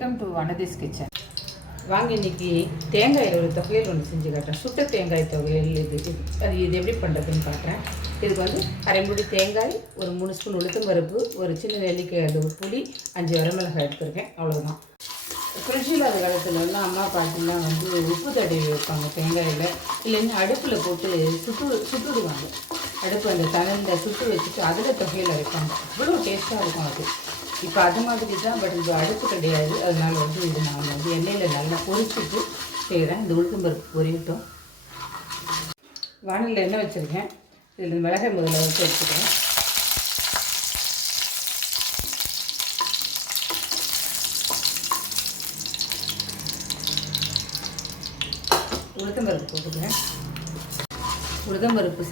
Welcome to அனதிஸ் kitchen. வாங்க இன்னைக்கு தேங்காயில் ஒரு தொகையில் ஒன்று செஞ்சு காட்டுறேன். சுட்ட தேங்காய் தொகையில் இது எப்படி பண்ணுறதுன்னு காட்டுறேன். இதுக்கு வந்து அரை மூடி தேங்காய், ஒரு 3 ஸ்பூன் உளுத்தம்பருப்பு, ஒரு சின்ன நெல்லிக்காய், அது ஒரு புளி, 5 வரமிளகாய் எடுத்துருக்கேன். அவ்வளோதான். ஃப்ரிட்ஜ் இல்லாத காலத்தில் வந்து அம்மா பாட்டிலாம் வந்து உப்பு தடவி வைப்பாங்க தேங்காயில். இல்லைன்னா அடுப்பில் போட்டு சுட்டுடுவாங்க. அடுப்பு அந்த தணலில் சுட்டு வச்சுட்டு அதில் தொகையில் வைப்பாங்க. அவ்வளோ டேஸ்ட்டாக இருக்கும் அது. இப்போ அது மாதிரி தான், பட் இது அடுப்பு கிடையாது. அதனால் வந்து இது நான் வந்து எண்ணெயில் நல்லா பொரிச்சிட்டு செய்கிறேன். இந்த உளுத்தம்பருப்பு பொரியட்டும். வானலில் எண்ணெய் வச்சுருக்கேன். இதில் மிளகாய் முதல்ல வச்சு எடுத்துக்கிறேன். உளுத்தம்பருப்பு போட்டுக்கிறேன். உளுத்தம்பருப்பு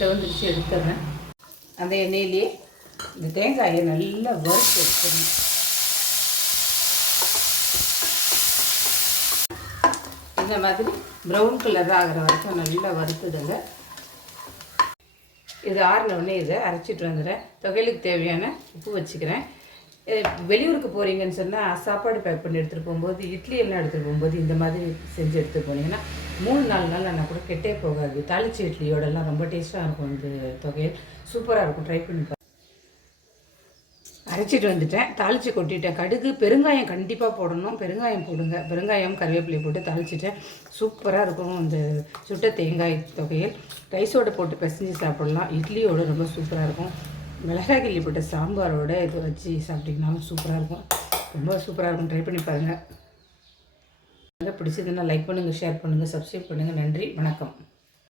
செவந்துருச்சு எடுத்துடுறேன். அந்த எண்ணெயிலேயே இந்த தேங்காயை நல்லா வறுத்து எடுத்துடணும். இந்த மாதிரி ப்ரௌன் கலர் ஆகிற வரைக்கும் நல்லா வறுத்துடுங்க. இது ஆறினோடனே இதை அரைச்சிட்டு வந்துடுறேன். தொகையிலுக்கு தேவையான உப்பு வச்சுக்கிறேன். வெளியூருக்கு போகிறீங்கன்னு சொன்னால் சாப்பாடு பேக் பண்ணி எடுத்துகிட்டு போகும்போது, இட்லி எல்லாம் எடுத்துகிட்டு போகும்போது இந்த மாதிரி செஞ்சு எடுத்துகிட்டு போனீங்கன்னா 3-4 நாள் ஆனால் கூட கெட்டே போகாது. தாளிச்சி இட்லியோடலாம் ரொம்ப டேஸ்ட்டாக இருக்கும். இந்த தொகையில் சூப்பராக இருக்கும். ட்ரை பண்ணி அரைச்சிட்டு வந்துட்டேன். தாளித்து கொட்டிட்டேன். கடுகு, பெருங்காயம் கண்டிப்பாக போடணும். பெருங்காயம் போடுங்க. பெருங்காயம், கருவேப்பிலை போட்டு தாளிச்சிட்டேன். சூப்பராக இருக்கும் இந்த சுட்ட தேங்காய் தொகையில். ரைஸோடு போட்டு பிசைஞ்சு சாப்பிட்லாம். இட்லியோடு ரொம்ப சூப்பராக இருக்கும். மிளகாய் கிள்ளி போட்ட சாம்பாரோடு இது வச்சு சாப்பிட்டிங்கனாலும் சூப்பராக இருக்கும். ரொம்ப சூப்பராக இருக்கும். ட்ரை பண்ணி பாருங்கள். பிடிச்சதுன்னா லைக் பண்ணுங்கள், ஷேர் பண்ணுங்கள், சப்ஸ்கிரைப் பண்ணுங்கள். நன்றி, வணக்கம்.